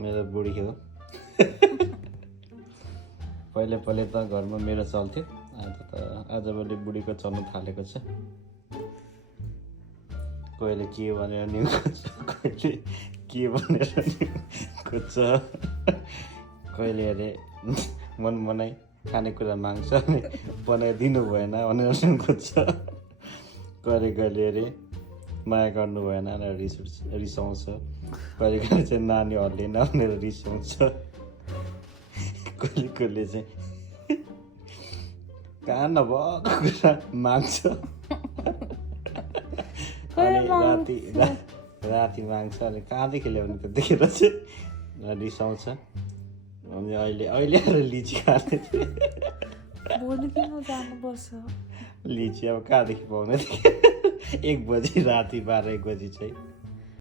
मेरो बुढी हो। पहिले पहिले त घरमा मेरो चल्थ्यो, आजभोलि बुढीको चल्न थालेको छ। कहिले के भनेर नि खोज्छ, कहिले के भनेर नि खोज्छ, कहिले अरे मन मनाइ खानेकुरा माग्छ अनि बनाइदिनु भएन भनेर नि खोज्छ, कहिले कहिले अरे माया गर्नु भएन भनेर रिसाउँछ, कहिले कहिले चाहिँ नानी हल्लिएन भनेर रिसाउँछ, कहिले कहिले चाहिँ कहाँ नभएको कुरा माग्छ। अनि राति माग्छ अनि कहाँदेखि ल्याउने त्यतिखेर चाहिँ रिसाउँछ। अनि अहिले आएर लिची खाने लिची अब कहाँदेखि पाउने 1 बजी राति 12-1 बजी चाहिँ